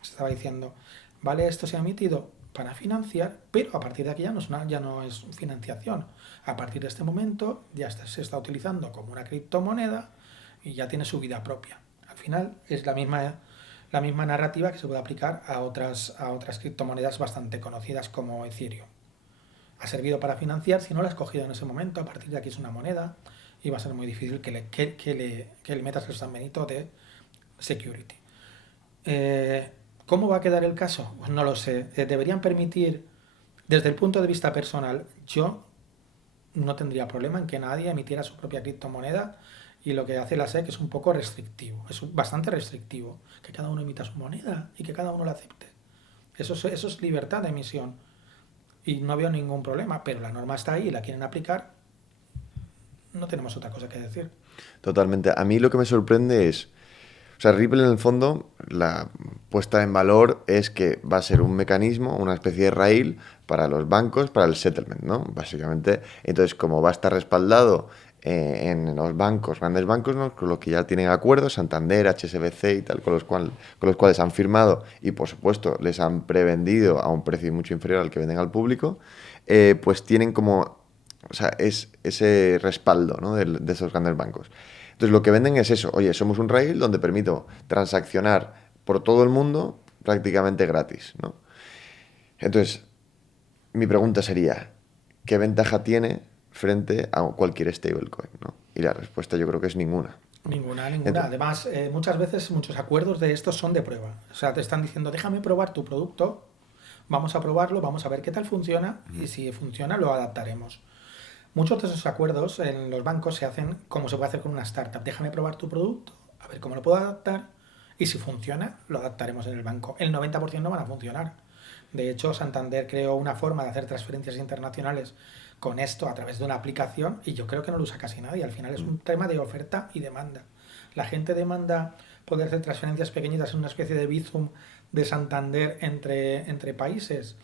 Se estaba diciendo, vale, esto se ha emitido para financiar, pero a partir de aquí ya no es financiación. A partir de este momento ya se está utilizando como una criptomoneda y ya tiene su vida propia. Al final es la misma narrativa que se puede aplicar a otras criptomonedas bastante conocidas como Ethereum. Ha servido para financiar, si no la has cogido en ese momento, a partir de aquí es una moneda y va a ser muy difícil que le metas el San Benito de security. ¿Cómo va a quedar el caso? Pues no lo sé. Deberían permitir, desde el punto de vista personal, yo no tendría problema en que nadie emitiera su propia criptomoneda y lo que hace la SEC es un poco restrictivo, es bastante restrictivo, que cada uno emita su moneda y que cada uno la acepte. Eso es libertad de emisión y no veo ningún problema, pero la norma está ahí y la quieren aplicar, no tenemos otra cosa que decir. Totalmente. A mí lo que me sorprende es, o sea, Ripple en el fondo, la puesta en valor es que va a ser un mecanismo, una especie de raíl para los bancos, para el settlement, ¿no? Básicamente, entonces como va a estar respaldado en los bancos, grandes bancos, ¿no? Con los que ya tienen acuerdos, Santander, HSBC y tal, con los cuales han firmado y por supuesto les han prevendido a un precio mucho inferior al que venden al público, pues tienen como, o sea, es ese respaldo, ¿no? de esos grandes bancos. Entonces lo que venden es eso, oye, somos un rail donde permito transaccionar por todo el mundo prácticamente gratis, ¿no? Entonces, mi pregunta sería, ¿qué ventaja tiene frente a cualquier stablecoin, ¿no? Y la respuesta yo creo que es ninguna. Ninguna. Entonces, Además, muchas veces muchos acuerdos de estos son de prueba. O sea, te están diciendo, déjame probar tu producto, vamos a probarlo, vamos a ver qué tal funciona y si funciona lo adaptaremos. Muchos de esos acuerdos en los bancos se hacen como se puede hacer con una startup. Déjame probar tu producto, a ver cómo lo puedo adaptar y si funciona, lo adaptaremos en el banco. El 90% no van a funcionar. De hecho, Santander creó una forma de hacer transferencias internacionales con esto a través de una aplicación y yo creo que no lo usa casi nadie. Al final es un tema de oferta y demanda. La gente demanda poder hacer transferencias pequeñitas en una especie de Bizum de Santander entre países.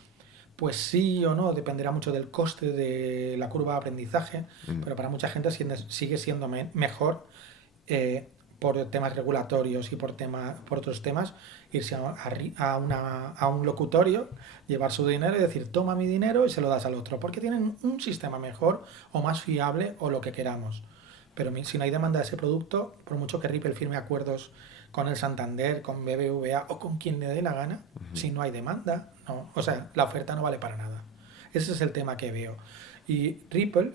Pues sí o no, dependerá mucho del coste de la curva de aprendizaje, pero para mucha gente sigue siendo mejor por temas regulatorios y por otros temas, irse a un locutorio, llevar su dinero y decir, toma mi dinero y se lo das al otro, porque tienen un sistema mejor o más fiable o lo que queramos. Pero si no hay demanda de ese producto, por mucho que Ripple firme acuerdos con el Santander, con BBVA o con quien le dé la gana, si no hay demanda, no, o sea, la oferta no vale para nada. Ese es el tema que veo. Y Ripple,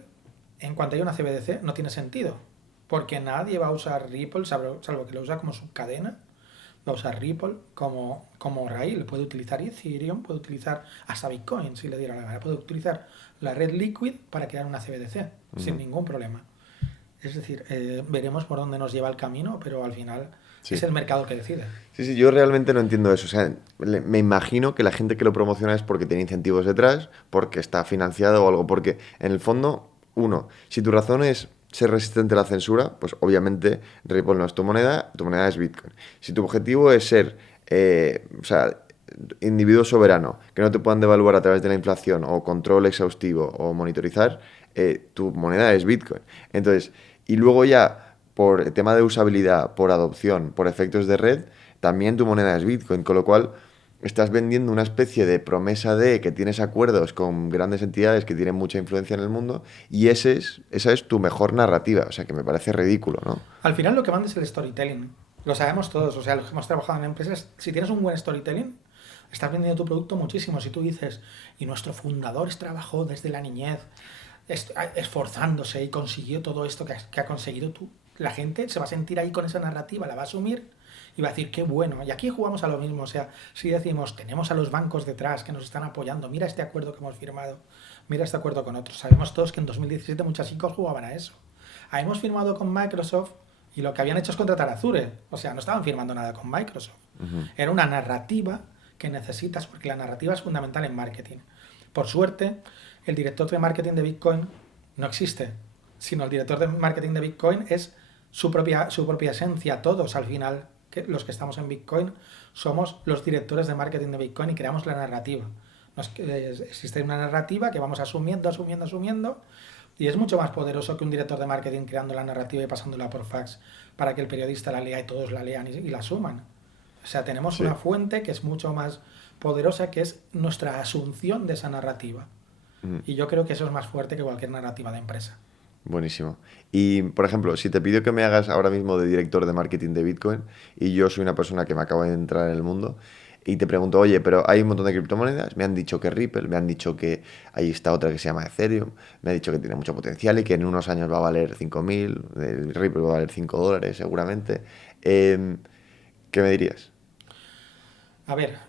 en cuanto haya una CBDC, no tiene sentido, porque nadie va a usar Ripple, salvo que lo usa como subcadena, va a usar Ripple como raíl. Puede utilizar Ethereum, puede utilizar hasta Bitcoin, si le diera la gana. Puede utilizar la red Liquid para crear una CBDC, sin ningún problema. Es decir, veremos por dónde nos lleva el camino, pero al final sí. es el mercado que decide. Sí, yo realmente no entiendo eso. O sea, me imagino que la gente que lo promociona es porque tiene incentivos detrás, porque está financiado o algo, porque en el fondo uno, si tu razón es ser resistente a la censura, pues obviamente Ripple no es tu moneda es Bitcoin. Si tu objetivo es ser, o sea, individuo soberano, que no te puedan devaluar a través de la inflación o control exhaustivo o monitorizar, tu moneda es Bitcoin. Entonces, y luego ya, por el tema de usabilidad, por adopción, por efectos de red, también tu moneda es Bitcoin, con lo cual estás vendiendo una especie de promesa de que tienes acuerdos con grandes entidades que tienen mucha influencia en el mundo y esa es tu mejor narrativa, o sea que me parece ridículo, ¿no? Al final lo que manda es el storytelling. Lo sabemos todos, o sea, los que hemos trabajado en empresas, si tienes un buen storytelling, estás vendiendo tu producto muchísimo. Si tú dices, y nuestro fundador trabajó desde la niñez, esforzándose y consiguió todo esto que ha conseguido tú, la gente se va a sentir ahí con esa narrativa, la va a asumir y va a decir, qué bueno. Y aquí jugamos a lo mismo, o sea, si decimos, tenemos a los bancos detrás que nos están apoyando, mira este acuerdo que hemos firmado, mira este acuerdo con otros. Sabemos todos que en 2017 muchos chicos jugaban a eso. Hemos firmado con Microsoft y lo que habían hecho es contratar a Azure. O sea, no estaban firmando nada con Microsoft. Era una narrativa que necesitas, porque la narrativa es fundamental en marketing. Por suerte, el director de marketing de Bitcoin no existe, sino el director de marketing de Bitcoin es su propia esencia. Todos, al final, los que estamos en Bitcoin, somos los directores de marketing de Bitcoin y creamos la narrativa. Existe una narrativa que vamos asumiendo, y es mucho más poderoso que un director de marketing creando la narrativa y pasándola por fax para que el periodista la lea y todos la lean y la asuman. O sea, tenemos una fuente que es mucho más poderosa, que es nuestra asunción de esa narrativa. Y yo creo que eso es más fuerte que cualquier narrativa de empresa. Buenísimo. Y, por ejemplo, si te pido que me hagas ahora mismo de director de marketing de Bitcoin y yo soy una persona que me acaba de entrar en el mundo y te pregunto, oye, pero hay un montón de criptomonedas, me han dicho que Ripple, me han dicho que hay esta otra que se llama Ethereum, me han dicho que tiene mucho potencial y que en unos años va a valer 5.000, el Ripple va a valer $5 seguramente. ¿Qué me dirías? A ver,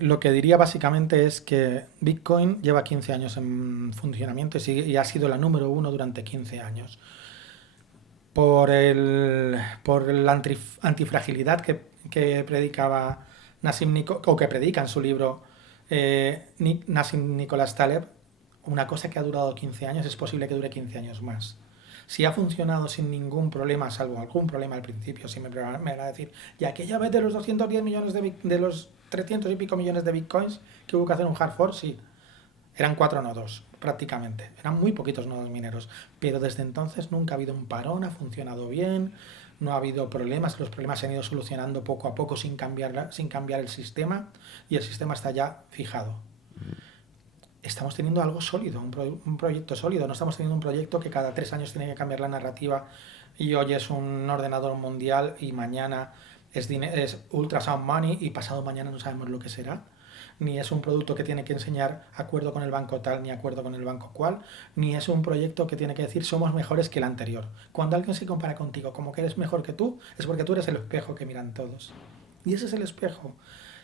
lo que diría básicamente es que Bitcoin lleva 15 años en funcionamiento y ha sido la número uno durante 15 años. Por la antifragilidad que predicaba o que predica en su libro Nassim Nicholas Taleb, una cosa que ha durado 15 años es posible que dure 15 años más. Si ha funcionado sin ningún problema, salvo algún problema al principio, si me van a decir, y aquella vez de los 210 millones de los 300 y pico millones de bitcoins que hubo que hacer un hard fork, sí, eran 4 nodos prácticamente, eran muy poquitos nodos mineros, pero desde entonces nunca ha habido un parón, ha funcionado bien, no ha habido problemas, los problemas se han ido solucionando poco a poco sin cambiar el sistema, y el sistema está ya fijado. Estamos teniendo algo sólido, un proyecto sólido. No estamos teniendo un proyecto que cada 3 años tiene que cambiar la narrativa y hoy es un ordenador mundial y mañana es ultra sound money y pasado mañana no sabemos lo que será. Ni es un producto que tiene que enseñar acuerdo con el banco tal ni acuerdo con el banco cual, ni es un proyecto que tiene que decir somos mejores que el anterior. Cuando alguien se compara contigo como que eres mejor que tú, es porque tú eres el espejo que miran todos. Y ese es el espejo.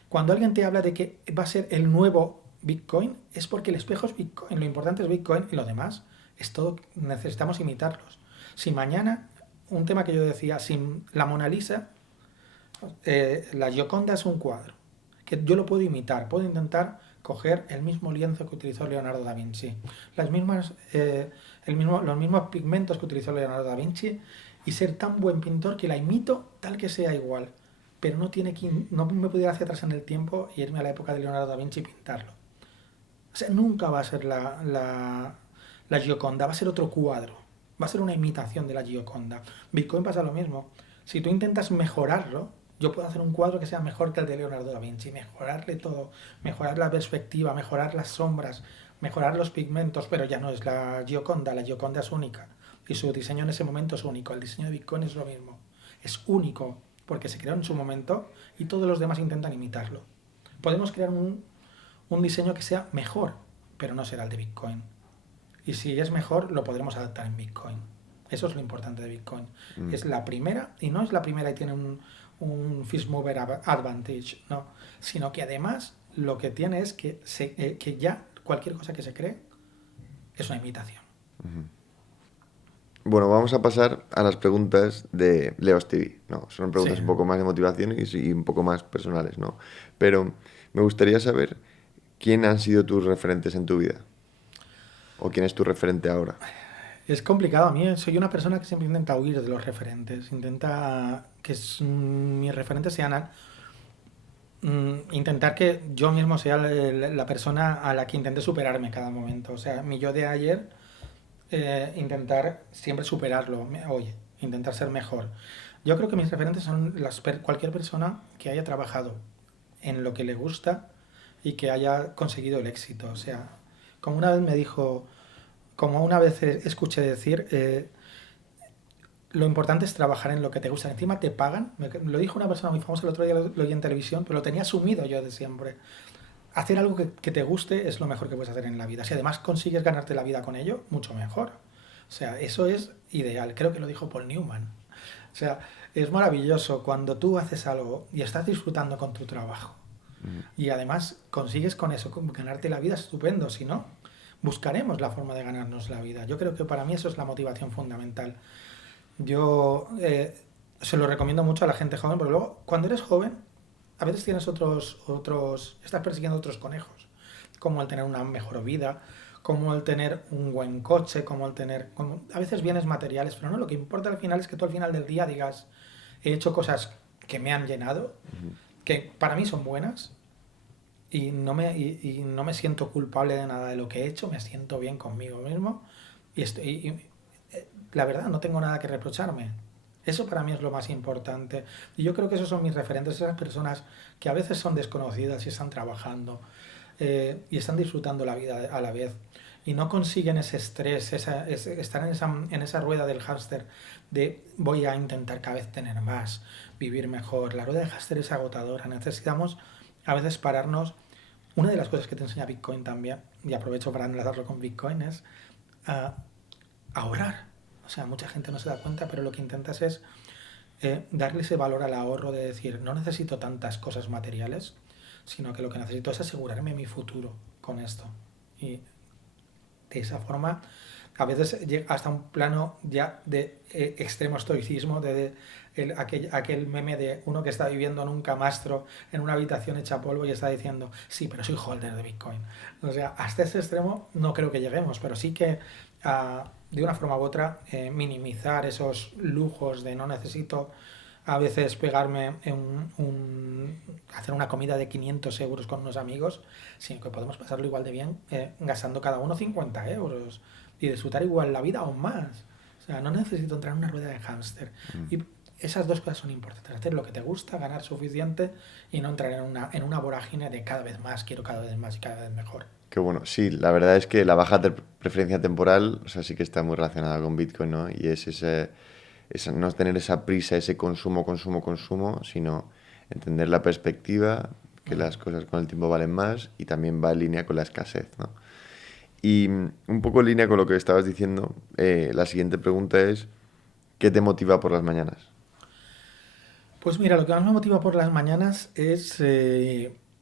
Cuando alguien te habla de que va a ser el nuevo Bitcoin, es porque el espejo es Bitcoin, lo importante es Bitcoin y lo demás es todo, necesitamos imitarlos. Si mañana, un tema que yo decía, sin la Mona Lisa, la Gioconda es un cuadro, que yo lo puedo imitar, puedo intentar coger el mismo lienzo que utilizó Leonardo da Vinci, los mismos pigmentos que utilizó Leonardo da Vinci y ser tan buen pintor que la imito tal que sea igual, pero no me pudiera hacia atrás en el tiempo y irme a la época de Leonardo da Vinci y pintarlo. O sea, nunca va a ser la Gioconda, va a ser otro cuadro, va a ser una imitación de la Gioconda. Bitcoin pasa lo mismo. Si tú intentas mejorarlo, yo puedo hacer un cuadro que sea mejor que el de Leonardo da Vinci, mejorarle todo, mejorar la perspectiva, mejorar las sombras, mejorar los pigmentos, pero ya no es la Gioconda es única. Y su diseño en ese momento es único. El diseño de Bitcoin es lo mismo. Es único, porque se creó en su momento y todos los demás intentan imitarlo. Podemos crear un diseño que sea mejor, pero no será el de Bitcoin. Y si es mejor, lo podremos adaptar en Bitcoin. Eso es lo importante de Bitcoin. Es la primera, y no es la primera y tiene un first mover advantage, no, sino que además lo que tiene es que ya cualquier cosa que se cree es una imitación. Bueno, vamos a pasar a las preguntas de Leos TV, ¿no? Son preguntas un poco más de motivación y un poco más personales, ¿no? Pero me gustaría saber quién han sido tus referentes en tu vida. ¿O quién es tu referente ahora? Es complicado. A mí soy una persona que siempre intenta huir de los referentes. Intenta que mis referentes sean intentar que yo mismo sea la persona a la que intente superarme cada momento. O sea, mi yo de ayer, intentar siempre superarlo hoy, intentar ser mejor. Yo creo que mis referentes son cualquier persona que haya trabajado en lo que le gusta y que haya conseguido el éxito. O sea, como una vez me dijo, como una vez escuché decir, lo importante es trabajar en lo que te gusta. Encima te pagan. Lo dijo una persona muy famosa el otro día, lo oí en televisión, pero lo tenía asumido yo de siempre. Hacer algo que te guste es lo mejor que puedes hacer en la vida. Si además consigues ganarte la vida con ello, mucho mejor. O sea, eso es ideal. Creo que lo dijo Paul Newman. O sea, es maravilloso cuando tú haces algo y estás disfrutando con tu trabajo. Y además consigues con eso ganarte la vida, estupendo. Si no, buscaremos la forma de ganarnos la vida. Yo creo que para mí eso es la motivación fundamental. Yo se lo recomiendo mucho a la gente joven, porque luego, cuando eres joven, a veces tienes estás persiguiendo otros conejos, como el tener una mejor vida, como el tener un buen coche, a veces bienes materiales, pero no, lo que importa al final es que tú al final del día digas, he hecho cosas que me han llenado, que para mí son buenas, y no me siento culpable de nada de lo que he hecho, me siento bien conmigo mismo, la verdad, no tengo nada que reprocharme. Eso para mí es lo más importante. Y yo creo que esos son mis referentes, esas personas que a veces son desconocidas y están trabajando, y están disfrutando la vida a la vez. Y no consiguen ese estrés, estar en esa rueda del hámster de voy a intentar cada vez tener más, vivir mejor. La rueda del hámster es agotadora. Necesitamos a veces pararnos. Una de las cosas que te enseña Bitcoin también, y aprovecho para enlazarlo con Bitcoin, es a ahorrar. O sea, mucha gente no se da cuenta, pero lo que intentas es darle ese valor al ahorro de decir, no necesito tantas cosas materiales, sino que lo que necesito es asegurarme mi futuro con esto. Y de esa forma, a veces llega hasta un plano ya de extremo estoicismo, aquel meme de uno que está viviendo en un camastro, en una habitación hecha polvo y está diciendo, sí, pero soy holder de Bitcoin. O sea, hasta ese extremo no creo que lleguemos, pero sí que de una forma u otra minimizar esos lujos de no necesito a veces pegarme hacer una comida de 500 euros con unos amigos, sino que podemos pasarlo igual de bien gastando cada uno 50 euros y disfrutar igual la vida aún más. O sea, no necesito entrar en una rueda de hámster. Y esas dos cosas son importantes. Hacer lo que te gusta, ganar suficiente y no entrar en una vorágine de cada vez más, quiero cada vez más y cada vez mejor. Qué bueno. Sí, la verdad es que la baja preferencia temporal, o sea, sí que está muy relacionada con Bitcoin, ¿no? Y es no tener esa prisa, ese consumo, sino entender la perspectiva, que las cosas con el tiempo valen más y también va en línea con la escasez, ¿no? Y un poco en línea con lo que estabas diciendo, la siguiente pregunta es, ¿qué te motiva por las mañanas? Pues mira, lo que más me motiva por las mañanas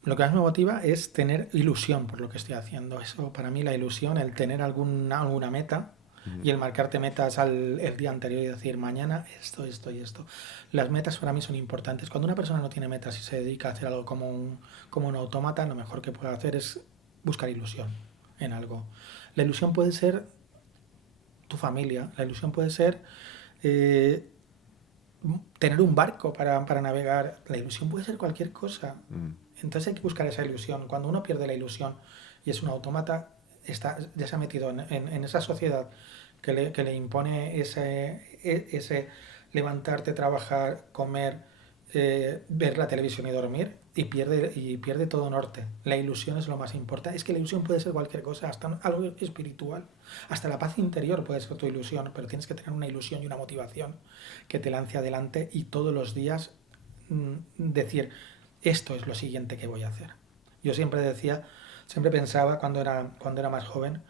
lo que más me motiva es tener ilusión por lo que estoy haciendo. Eso para mí la ilusión, el tener alguna meta y el marcarte metas el día anterior y decir mañana esto y esto. Las metas para mí son importantes. Cuando una persona no tiene metas y se dedica a hacer algo como un autómata, lo mejor que puede hacer es buscar ilusión en algo. La ilusión puede ser tu familia, la ilusión puede ser tener un barco para navegar, la ilusión puede ser cualquier cosa. Entonces hay que buscar esa ilusión. Cuando uno pierde la ilusión y es un autómata, ya se ha metido en esa sociedad que le impone ese levantarte, trabajar, comer, ver la televisión y dormir, y pierde todo norte. La ilusión es lo más importante. Es que la ilusión puede ser cualquier cosa, hasta algo espiritual. Hasta la paz interior puede ser tu ilusión, pero tienes que tener una ilusión y una motivación que te lance adelante y todos los días decir, esto es lo siguiente que voy a hacer. Yo siempre pensaba cuando era más joven,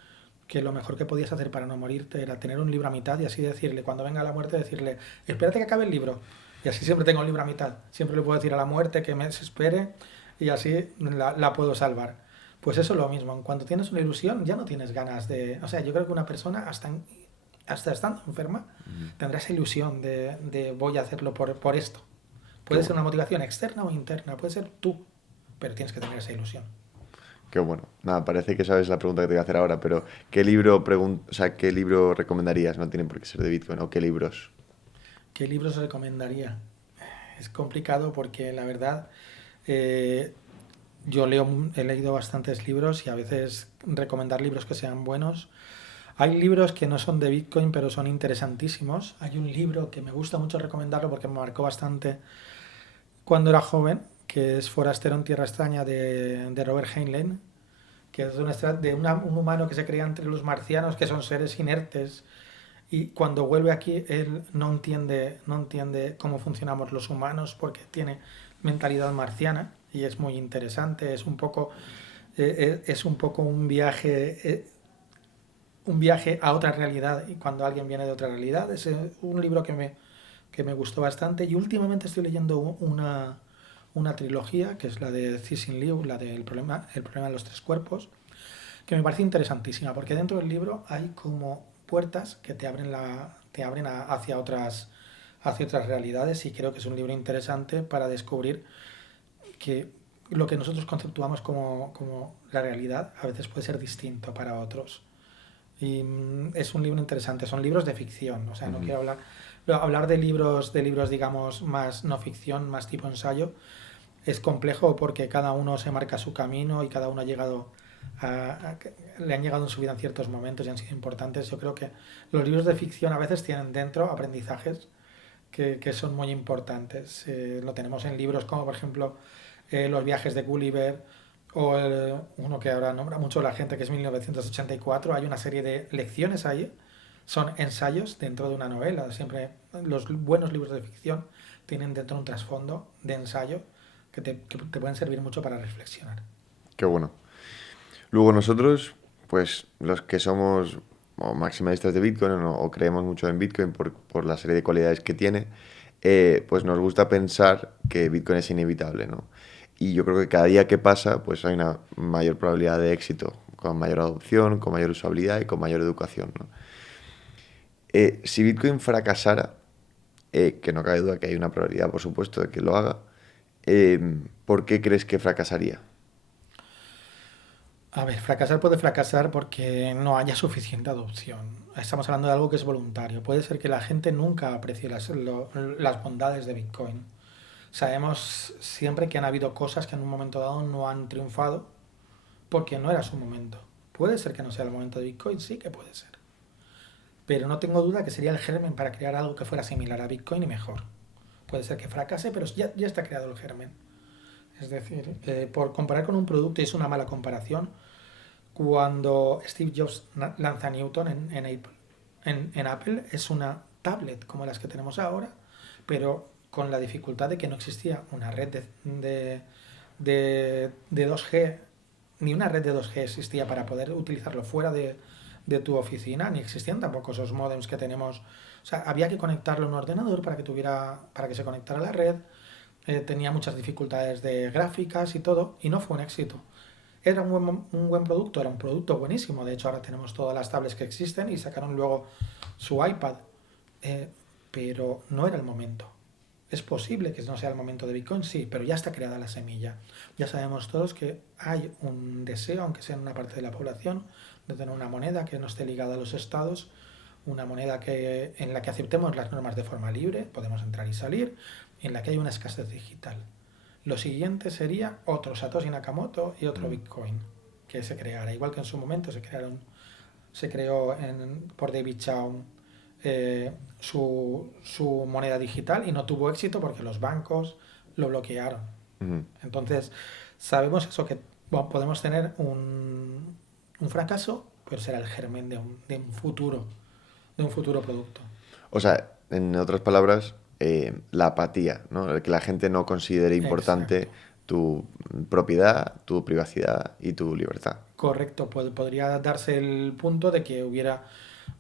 que lo mejor que podías hacer para no morirte era tener un libro a mitad y así decirle, cuando venga la muerte, decirle, espérate que acabe el libro. Y así siempre tengo el libro a mitad. Siempre le puedo decir a la muerte que me espere y así la puedo salvar. Pues eso es lo mismo. Cuando tienes una ilusión ya no tienes ganas de... O sea, yo creo que una persona hasta estando enferma tendrá esa ilusión de voy a hacerlo por esto. Puede ser una motivación externa o interna, puede ser tú, pero tienes que tener esa ilusión. Qué bueno. Nada, parece que sabes la pregunta que te voy a hacer ahora, pero ¿qué libro, o sea, qué libro recomendarías? No tienen por qué ser de Bitcoin, ¿o qué libros? ¿Qué libros recomendaría? Es complicado porque la verdad eh, yo he leído bastantes libros y a veces recomendar libros que sean buenos. Hay libros que no son de Bitcoin pero son interesantísimos. Hay un libro que me gusta mucho recomendarlo porque me marcó bastante cuando era joven, que es Forastero en Tierra Extraña de Robert Heinlein, que es un humano que se cría entre los marcianos, que son seres inertes, y cuando vuelve aquí él no entiende cómo funcionamos los humanos porque tiene mentalidad marciana y es muy interesante, es un poco un viaje a otra realidad y cuando alguien viene de otra realidad. Es un libro que me gustó bastante y últimamente estoy leyendo una trilogía que es la de Cixin Liu, la del el problema de los tres cuerpos, que me parece interesantísima porque dentro del libro hay como puertas que te abren hacia otras realidades y creo que es un libro interesante para descubrir que lo que nosotros conceptuamos como la realidad a veces puede ser distinto para otros. Y es un libro interesante, son libros de ficción, o sea, no Ujú. quiero hablar de libros, digamos, más no ficción, más tipo ensayo, es complejo porque cada uno se marca su camino y cada uno ha llegado le han llegado en su vida en ciertos momentos y han sido importantes. Yo creo que los libros de ficción a veces tienen dentro aprendizajes que son muy importantes. Lo tenemos en libros como, por ejemplo, Los viajes de Gulliver o uno que ahora nombra mucho la gente, que es 1984. Hay una serie de lecciones ahí, son ensayos dentro de una novela. Siempre los buenos libros de ficción tienen dentro un trasfondo de ensayo que te pueden servir mucho para reflexionar. Qué bueno. Luego nosotros, pues los que somos o maximalistas de Bitcoin o creemos mucho en Bitcoin por la serie de cualidades que tiene, pues nos gusta pensar que Bitcoin es inevitable, ¿no? Y yo creo que cada día que pasa, pues hay una mayor probabilidad de éxito, con mayor adopción, con mayor usabilidad y con mayor educación, ¿no? Si Bitcoin fracasara, que no cabe duda que hay una probabilidad, por supuesto, de que lo haga, ¿por qué crees que fracasaría? A ver, fracasar puede fracasar porque no haya suficiente adopción. Estamos hablando de algo que es voluntario. Puede ser que la gente nunca aprecie las bondades de Bitcoin. Sabemos siempre que han habido cosas que en un momento dado no han triunfado porque no era su momento. Puede ser que no sea el momento de Bitcoin, sí que puede ser. Pero no tengo duda que sería el germen para crear algo que fuera similar a Bitcoin y mejor. Puede ser que fracase, pero ya está creado el germen. Es decir, por comparar con un producto, y es una mala comparación, cuando Steve Jobs lanza Newton en Apple, es una tablet como las que tenemos ahora, pero con la dificultad de que no existía una red de 2G, ni una red de 2G existía para poder utilizarlo fuera de tu oficina, ni existían tampoco esos modems que tenemos. O sea, había que conectarlo a un ordenador para que se conectara a la red. Tenía muchas dificultades de gráficas y todo, y no fue un éxito. Era un buen producto, era un producto buenísimo. De hecho, ahora tenemos todas las tablets que existen y sacaron luego su iPad. Eh, pero no era el momento. Es posible que no sea el momento de Bitcoin, sí, pero ya está creada la semilla. Ya sabemos todos que hay un deseo, aunque sea en una parte de la población, de tener una moneda que no esté ligada a los estados, una moneda en la que aceptemos las normas de forma libre, podemos entrar y salir, en la que hay una escasez digital. Lo siguiente sería otro Satoshi Nakamoto y otro Mm, Bitcoin que se creara, igual que en su momento se creó por David Chaum su moneda digital y no tuvo éxito porque los bancos lo bloquearon. ujú. Entonces, sabemos eso, que bueno, podemos tener un fracaso, pero será el germen de un futuro producto. O sea, en otras palabras, la apatía, ¿no? El que la gente no considere importante Exacto. tu propiedad, tu privacidad y tu libertad. Correcto, podría darse el punto de que hubiera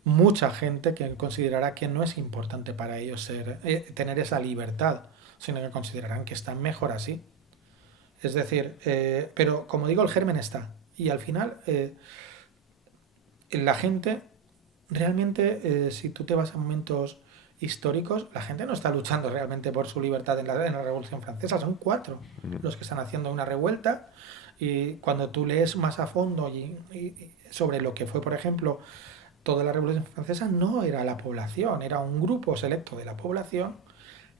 mucha gente que considerará que no es importante para ellos tener esa libertad, sino que considerarán que están mejor así. Es decir, pero como digo, el germen está. Y al final, la gente, realmente, si tú te vas a momentos históricos, la gente no está luchando realmente por su libertad en la Revolución Francesa. Son cuatro Ujú. los que están haciendo una revuelta Y cuando tú lees más a fondo sobre lo que fue, por ejemplo, toda la Revolución Francesa, no era la población, era un grupo selecto de la población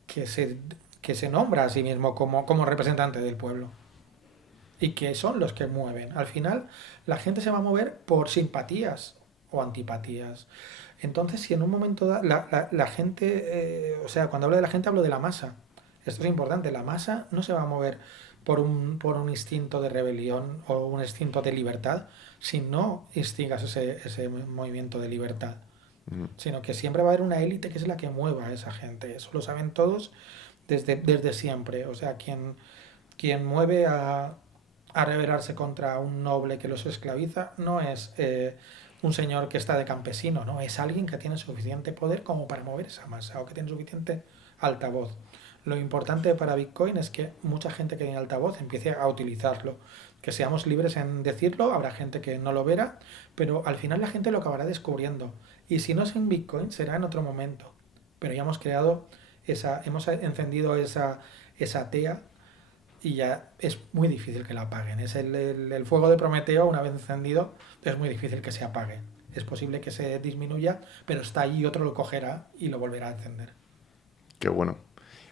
que se, que se nombra a sí mismo como representante del pueblo y que son los que mueven. Al final, la gente se va a mover por simpatías o antipatías. Entonces, si en un momento la gente, o sea, cuando hablo de la gente hablo de la masa. Esto es importante, la masa no se va a mover por un instinto de rebelión o un instinto de libertad si no instigas ese movimiento de libertad, sino que siempre va a haber una élite que es la que mueva a esa gente. Eso lo saben todos desde siempre. O sea, quien mueve a rebelarse contra un noble que los esclaviza no es un señor que está de campesino, no, es alguien que tiene suficiente poder como para mover esa masa o que tiene suficiente altavoz. Lo importante para Bitcoin es que mucha gente que tiene altavoz empiece a utilizarlo, que seamos libres en decirlo, habrá gente que no lo verá, pero al final la gente lo acabará descubriendo. Y si no es en Bitcoin, será en otro momento. Pero ya hemos creado hemos encendido esa tea y ya es muy difícil que la apaguen. Es el fuego de Prometeo, una vez encendido, es muy difícil que se apague. Es posible que se disminuya, pero está ahí y otro lo cogerá y lo volverá a encender. Qué bueno.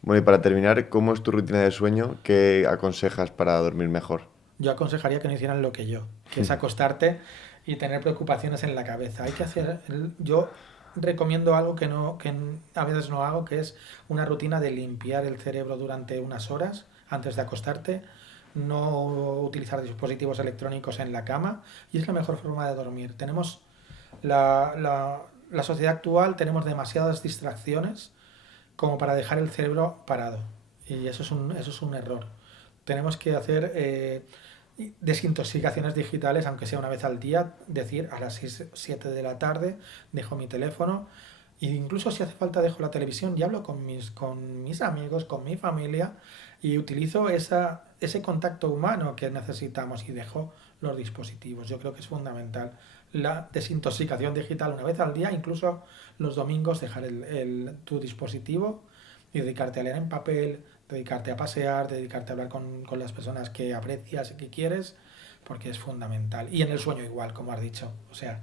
Bueno, y para terminar, ¿cómo es tu rutina de sueño? ¿Qué aconsejas para dormir mejor? Yo aconsejaría que no hicieran lo que yo, que es acostarte y tener preocupaciones en la cabeza. Hay que hacer, yo recomiendo algo que a veces no hago, que es una rutina de limpiar el cerebro durante unas horas antes de acostarte, no utilizar dispositivos electrónicos en la cama y es la mejor forma de dormir. Tenemos la sociedad actual, tenemos demasiadas distracciones como para dejar el cerebro parado y eso es un error. Tenemos que hacer desintoxicaciones digitales, aunque sea una vez al día, decir a las 6, 7 de la tarde dejo mi teléfono e incluso si hace falta dejo la televisión y hablo con mis amigos, con mi familia y utilizo ese contacto humano que necesitamos y dejo los dispositivos. Yo creo que es fundamental la desintoxicación digital una vez al día, incluso los domingos dejar tu dispositivo y dedicarte a leer en papel, dedicarte a pasear, dedicarte a hablar con las personas que aprecias y que quieres, porque es fundamental. Y en el sueño igual, como has dicho. O sea,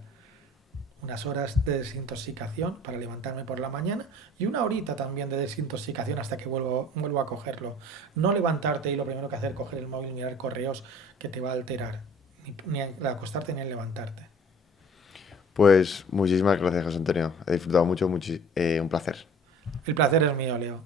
unas horas de desintoxicación para levantarme por la mañana y una horita también de desintoxicación hasta que vuelvo a cogerlo. No levantarte y lo primero que hacer coger el móvil y mirar correos que te va a alterar. Ni al acostarte ni al levantarte. Pues muchísimas gracias, José Antonio. He disfrutado mucho, un placer. El placer es mío, Leo.